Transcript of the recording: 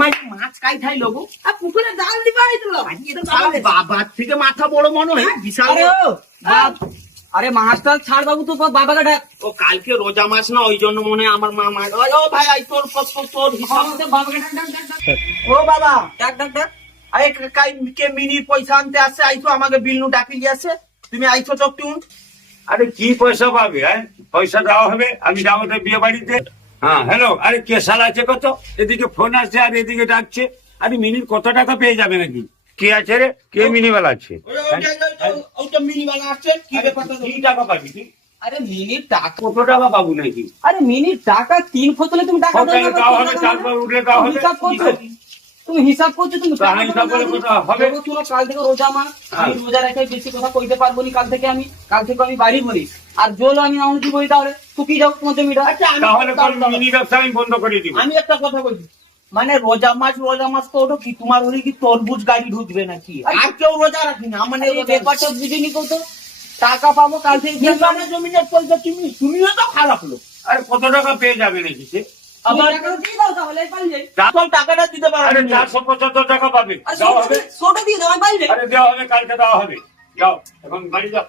মাছ কাই খাই লোক আর পুকুরে জাল দিবা দিল বাবার থেকে মাথা বড় মনে হয় বিশাল আরে ও বাপ, আরে মাছটা ছাড় বাবু, তো বাবাকে ডাক। ও কালকে রোজা মাছ না, ওই জন্য মনে হয় আমার মা মাছ। ও ভাই আই তোর তোর হিসাব বাবাকে ডাক ডাক ডাক ডাক ও বাবা ডাক ডাক ডাক। আরে কাই কে মিনির পয়সা আনতে আসছে, আইছো আমাকে বিলনু ডাকি দিয়েছে, তুমি আইছো তো একটু। আরে কি পয়সা পাবে? হ্যাঁ, পয়সা দেওয়া হবে। আমি যাবো তো বিয়ে বাড়িতে। হ্যাঁ হ্যালো, আরে কেসাল আছে কত? এদিকে ফোন আসছে আর এদিকে ডাকছে। আরে মিনিট কত টাকা পেয়ে যাবে নাকি? কি আছে রে? কে মিনিওয়ালা আছে? ওইটা মিনিওয়ালা আসছে, কি ব্যাপারটা? কি টাকা পাবি তুই? আরে মিনিট টাকা, কত টাকা পাবো নাকি? আরে মিনিট টাকা 3 ফসলে তুমি টাকা সকালে দেওয়া হবে, তারপর উঠলে দেওয়া হবে। হিসাব করছো, তুমি হিসাব করছো, তুমি তাহলে হিসাব করে কোথাও হবে? দেখো, তুমি কাল থেকে রোজা মা, আমি রোজা রেখে বেশি কথা কইতে পারবো না। কাল থেকে আমি বাড়ি ভরি, আর জল আমি না উঠি বই, তাহলে শুকিয়ে যাও তোমার জমিটা। তাহলে মিনি ব্যবসা আমি বন্ধ করে দিব। আমি একটা কথা বলছি, মানে রোজা মাস তো ওটা কি তোমার ওই কি তরমুজ গাড়ি ঢুকবে নাকি? আর কেউ রোজা রাখি না, মানে এই ব্যাপারটা বুঝিনি কত টাকা পাবো কাল থেকে। জমিনের পয়সা তুমিও তো খারাপ লোক। আরে কত টাকা পেয়ে যাবে নাকি সে? আবার দিয়ে দাও তাহলে, পারলে আসল টাকাটা দিতে পারো। আরে 475 টাকা পাবে। দেওয়া হবে। ছোট দিয়ে দাও, আমি পারলে। আরে দেওয়া হবে, কালকে দেওয়া হবে। যাও এখন বাড়ি যাও।